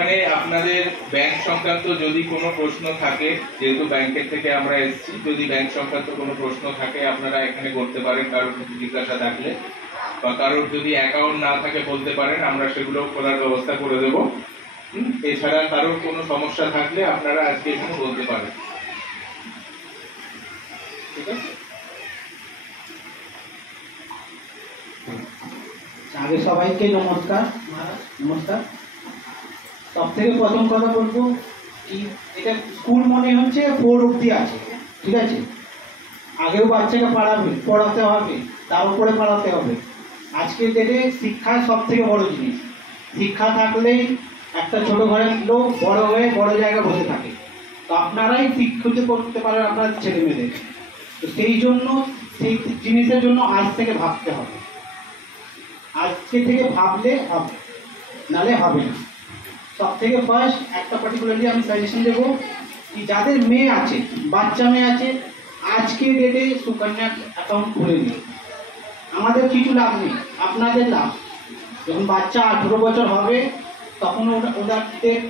এখানে আপনাদের ব্যাংক সংক্রান্ত যদি কোনো প্রশ্ন থাকে, যেহেতু ব্যাংকের থেকে আমরা এসেছি, যদি ব্যাংক সংক্রান্ত কোনো প্রশ্ন থাকে আপনারা এখানে করতে পারেন, কারোর কিছু জিজ্ঞাসা থাকলে, বা কারোর যদি অ্যাকাউন্ট না থাকে বলতে পারেন, আমরা সেগুলো খোলার ব্যবস্থা করে দেব। এছাড়া কারোর কোনো সমস্যা থাকলে আপনারা আজকে এখানে বলতে পারেন, ঠিক আছে? আগে সবাইকে নমস্কার। নমস্কার। সব থেকে প্রথম কথা বলবো কি, এটা স্কুল মনে হচ্ছে 4 অবধি আছে, ঠিক আছে? আগেও বাচ্চাকে পড়াতে হবে, তার উপরে পড়াতে হবে। আজকের ডেটে শিক্ষা সব থেকে বড় জিনিস। শিক্ষা থাকলেই একটা ছোট ঘরের লোক বড় হয়ে বড় জায়গায় বসে থাকে। তো আপনারাই শিক্ষিত করতে পারেন আপনার ছেলে মেয়েদের। তো সেই জন্য সেই জিনিসের জন্য আজ থেকে ভাবতে হবে। আজকে থেকে ভাবলে হবে, নালে হবে না। সব থেকে ফার্স্ট একটা পার্টিকুলারলি আমি সাজেশন দেবো কি, যাদের মেয়ে আছে, বাচ্চা মেয়ে আছে, আজকে ডেটে সুকন্যা অ্যাকাউন্ট খুলে নিন। আমাদের কিছু লাভ নেই, আপনাদের লাভ। যখন বাচ্চা 18 বছর হবে তখন ওদের